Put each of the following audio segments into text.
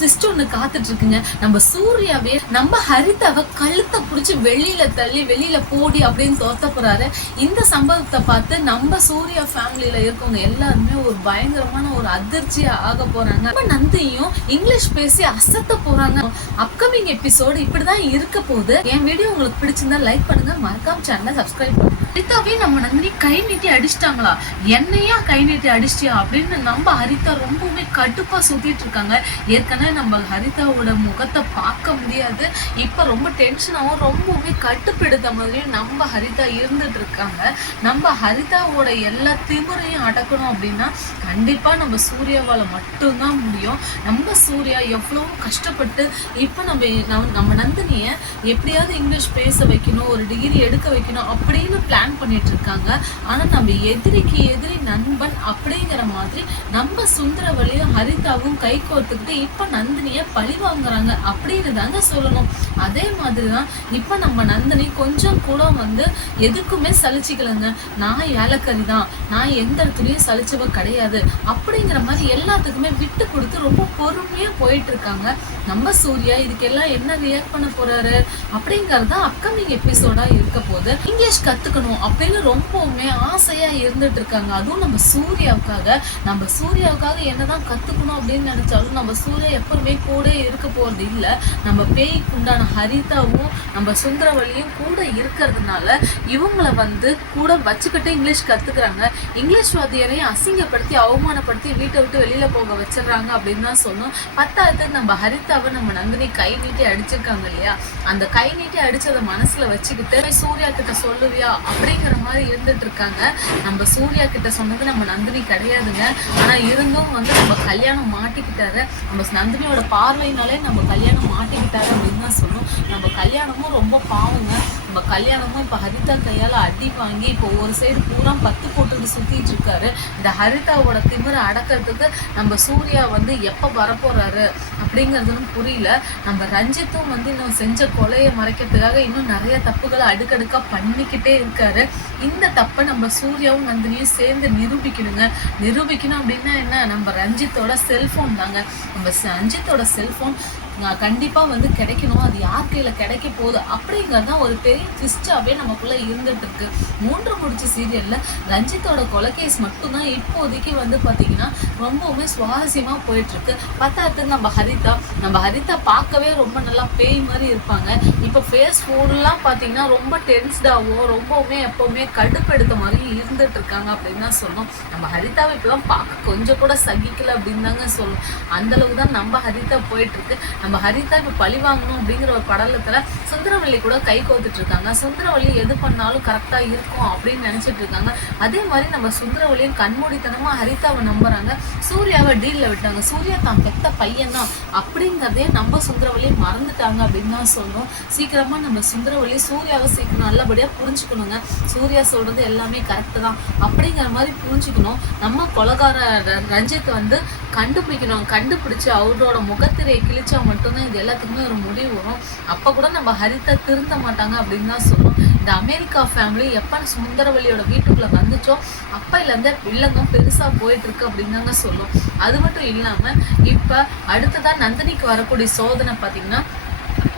Twist ஒண்ணு காத்துட்டு இருக்குங்க. நம்ம சூர்யாவே நம்ம ஹரிதாவை கழுத்தை புடிச்சு வெளியில தள்ளி வெளியில போடி அப்படின்னு தோத்த போறாரு. இந்த சம்பவத்தை பார்த்து நம்ம சூர்யா ஃபேமிலியில இருக்கவங்க எல்லாருமே ஒரு பயங்கரமான ஒரு அதிர்ச்சியா ஆக போறாங்க. நம்ம நந்தியும் இங்கிலீஷ் பேசி அசத்த போறாங்க. அப்கமிங் எபிசோடு இப்படிதான் இருக்க போகுது. என் வீடியோ உங்களுக்கு பிடிச்சிருந்தா லைக் பண்ணுங்க, மறக்காம சேனலை சப்ஸ்கிரைப் பண்ணுங்க. ஹரிதாவே நம்ம நந்தினி கை நீட்டி அடிச்சிட்டாங்களா, என்னையா கை நீட்டி அடிச்சிட்டியா அப்படின்னு நம்ம ஹரிதா ரொம்பவுமே கடுப்பா சுத்திட்டு இருக்காங்க. ஏற்கனவே நம்ம ஹரிதாவோட முகத்தை பார்க்க முடியாது. இப்ப ரொம்ப டென்ஷனாகவும் ரொம்பவுமே கட்டுப்படுத்த மாதிரியும் நம்ம ஹரிதா இருந்துட்டு இருக்காங்க. நம்ம ஹரிதாவோட எல்லா திமிரையும் அடக்கணும் அப்படின்னா கண்டிப்பா நம்ம சூர்யாவால மட்டும்தான் முடியும். நம்ம சூர்யா எவ்வளவு கஷ்டப்பட்டு இப்ப நம்ம நந்தினிய எப்படியாவது இங்கிலீஷ் பேச வைக்கணும், ஒரு டிகிரி எடுக்க வைக்கணும் அப்படின்னு பிளான் பண்ணிட்டு இருக்காங்க. ஆனா நம்ம எதிரிக்கு எதிரி நண்பன் அப்படிங்கிற மாதிரி நம்ம சுந்தரவலியும் ஹரிதாவும் கை கோர்த்துக்கிட்டு இப்ப நந்தினிய பழி வாங்குறாங்க அப்படின்னு தாங்க சொல்லணும். அதே மாதிரிதான் இப்ப நம்ம நந்தினி கொஞ்சம் கூட எதுக்குமே சலிச்சுக்கலங்க. நான் ஏலக்கறி தான், நான் எந்த இடத்துலயும் சலிச்சவ கிடையாது அப்படிங்கிற மாதிரி எல்லாத்துக்குமே விட்டு கொடுத்து ரொம்ப பொறுமையா போயிட்டு இருக்காங்க. நம்ம சூர்யா இதுக்கெல்லாம் என்ன ரியாக்ட் பண்ண போறாரு அப்படிங்கறத அப்கமிங் எபிசோடா இருக்க போது. இங்கிலீஷ் கத்துக்கணும் அப்படின்னு ரொம்பவுமே ஆசையா இருந்துட்டு இருக்காங்க. அதுவும் நம்ம சூர்யாவுக்காக என்னதான் கத்துக்கணும் அப்படின்னு நினைச்சாலும் நம்ம சூர்யா எப்பவுமே கூட இருக்க போறது இல்ல. நம்ம பேய்க்கு உண்டான ஹரிதாவும் நம்ம சுந்தரவலியும் கூட இருக்கிறதுனால இவங்களை கூட வச்சுக்கிட்டு இங்கிலீஷ் கத்துக்கிறாங்க. இங்கிலீஷ் வாத்தியாரையும் அசிங்கப்படுத்தி அவமானப்படுத்தி வீட்டை விட்டு வெளியில போக வச்சிடறாங்க அப்படின்னு தான் சொல்லணும். பத்தாயிரத்துக்கு நம்ம ஹரிதாவை நம்ம நந்தினி கை நீட்டி அடிச்சிருக்காங்க இல்லையா, அந்த கை நீட்டி அடிச்சதை மனசுல வச்சுக்கிட்டு சூர்யா கிட்ட சொல்லுவியா அப்படிங்கிற மாதிரி இருந்துட்டு இருக்காங்க. நம்ம சூர்யா கிட்ட சொன்னது நம்ம நந்தினி கிடையாதுங்க. ஆனா இருந்தும் நம்ம கல்யாணம் மாட்டிக்கிட்டாரு. நம்ம நந்தினியோட பார்வையினாலே நம்ம கல்யாணம் மாட்டிக்கிட்டாரு அப்படின்னு தான் சொல்லணும். நம்ம கல்யாணமும் ரொம்ப பாவங்க. நம்ம கல்யாணமும் இப்ப ஹரிதா கையால அடி வாங்கி இப்போ ஒரு சைடு பூரா பத்து போட்டு சுத்திட்டு இருக்காரு. இந்த ஹரிதாவோட திமிரை அடக்கிறதுக்கு நம்ம சூர்யா எப்ப வரப்போறாரு அப்படிங்கிறதுன்னு புரியல. நம்ம ரஞ்சித்தும் இன்னும் செஞ்ச கொலையை மறைக்கிறதுக்காக இன்னும் நிறைய தப்புகளை அடுக்கடுக்கா பண்ணிக்கிட்டே இருக்காரு. இந்த தப்பை நம்ம சூர்யாவும் நந்தினியும் சேர்ந்து நிரூபிக்கணும் அப்படின்னா என்ன, நம்ம ரஞ்சித்தோட செல்போன் தாங்க. நம்ம ரஞ்சித்தோட செல்போன் கண்டிப்பா கிடைக்கணும். அது யார் கையில கிடைக்க போகுது அப்படிங்கறதான் ஒரு பெரிய ட்விஸ்டாவே நமக்குள்ள இருந்துட்டு இருக்கு. 3 முடிச்சு சீரியல்ல ரஞ்சித்தோட கொலைகேஸ் மட்டும்தான் இப்போதைக்கு பாத்தீங்கன்னா ரொம்பவுமே சுவாரஸ்யமா போயிட்டு இருக்கு. பத்தாயிரத்துக்கு நம்ம ஹரிதா பார்க்கவே ரொம்ப நல்லா பேய் மாதிரி இருப்பாங்க. இப்ப ஃபேஸ் ஃபுல்லாம் பாத்தீங்கன்னா ரொம்ப டென்ஸ்டாவோ ரொம்பவுமே எப்பவுமே கடுப்பெடுத்த மாதிரி இருந்துட்டு இருக்காங்க அப்படின்னு தான் சொல்லணும். நம்ம ஹரிதாவை இப்பெல்லாம் பார்க்க கொஞ்சம் கூட சகிக்கல அப்படின்னு தாங்க சொல்லணும். அந்த அளவுக்கு தான் நம்ம ஹரிதா போயிட்டு இருக்கு. நம்ம ஹரிதா இப்ப பழி வாங்கணும் அப்படிங்கிற ஒரு படலத்துல சுந்தரவல்லி கூட கை கோத்துட்டு இருக்காங்க. சுந்தரவல்லி எது பண்ணாலும் கரெக்டா இருக்கும் அப்படின்னு நினைச்சிட்டு இருக்காங்க. அதே மாதிரி நம்ம சுந்தரவல்லியும் கண்மூடித்தனமா ஹரிதாவை நம்புறாங்க. சூர்யாவை டீல்ல விட்டாங்க. சூர்யா தான் பெத்த பையன் தான் அப்படிங்கிறதே நம்ம சுந்தரவல்லியை மறந்துட்டாங்க அப்படின்னு தான் சொல்லணும். சீக்கிரமா நம்ம சுந்தரவல்லி சூர்யாவை சீக்கிரம் நல்லபடியா புரிஞ்சுக்கணுங்க. சூர்யா சொல்றது எல்லாமே கரெக்ட் தான் அப்படிங்கிற மாதிரி புரிஞ்சுக்கணும். நம்ம கொலகார ரஞ்சித் கண்டுபிடிக்கணும். கண்டுபிடிச்சு அவரோட முகத்திரையை கிழிச்சா மட்டும்தான் இது எல்லாத்துக்குமே ஒரு முடிவு வரும். அப்ப கூட நம்ம ஹரிதா திருந்த மாட்டாங்க அப்படின்னு தான் சொல்லணும். இந்த அமெரிக்கா ஃபேமிலி எப்ப சுந்தரவல்லியோட வீட்டுக்குள்ள வந்துச்சோ அப்பையில இருந்தே வில்லங்கம் பெருசா போயிட்டு இருக்கு அப்படின்னு தாங்க சொல்லும். அது மட்டும் இல்லாம இப்ப அடுத்ததா நந்தினிக்கு வரக்கூடிய சோதனை பாத்தீங்கன்னா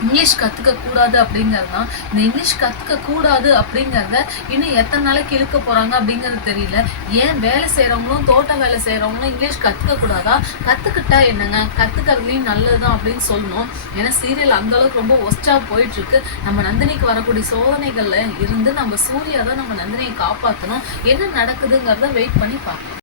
இங்கிலீஷ் கத்துக்க கூடாது அப்படிங்கிறது தான். இந்த இங்கிலீஷ் கத்துக்க கூடாது அப்படிங்கிறத இன்னும் எத்தனை நாளைக்கு இழுக்க போறாங்க அப்படிங்கிறது தெரியல. ஏன் வேலை செய்யறவங்களும் தோட்ட வேலை செய்யறவங்களும் இங்கிலீஷ் கத்துக்க கூடாதா? கத்துக்கிட்டா என்னங்க, கத்துக்கிறதுலையும் நல்லதுதான் அப்படின்னு சொல்லணும். ஏன்னா சீரியல் அந்த அளவுக்கு ரொம்ப ஒஸ்டா போயிட்டு இருக்கு. நம்ம நந்தினிக்கு வரக்கூடிய சோதனைகள்ல இருந்து நம்ம சூர்யா தான் நம்ம நந்தினியை காப்பாற்றணும். என்ன நடக்குதுங்கிறத வெயிட் பண்ணி பார்க்கணும்.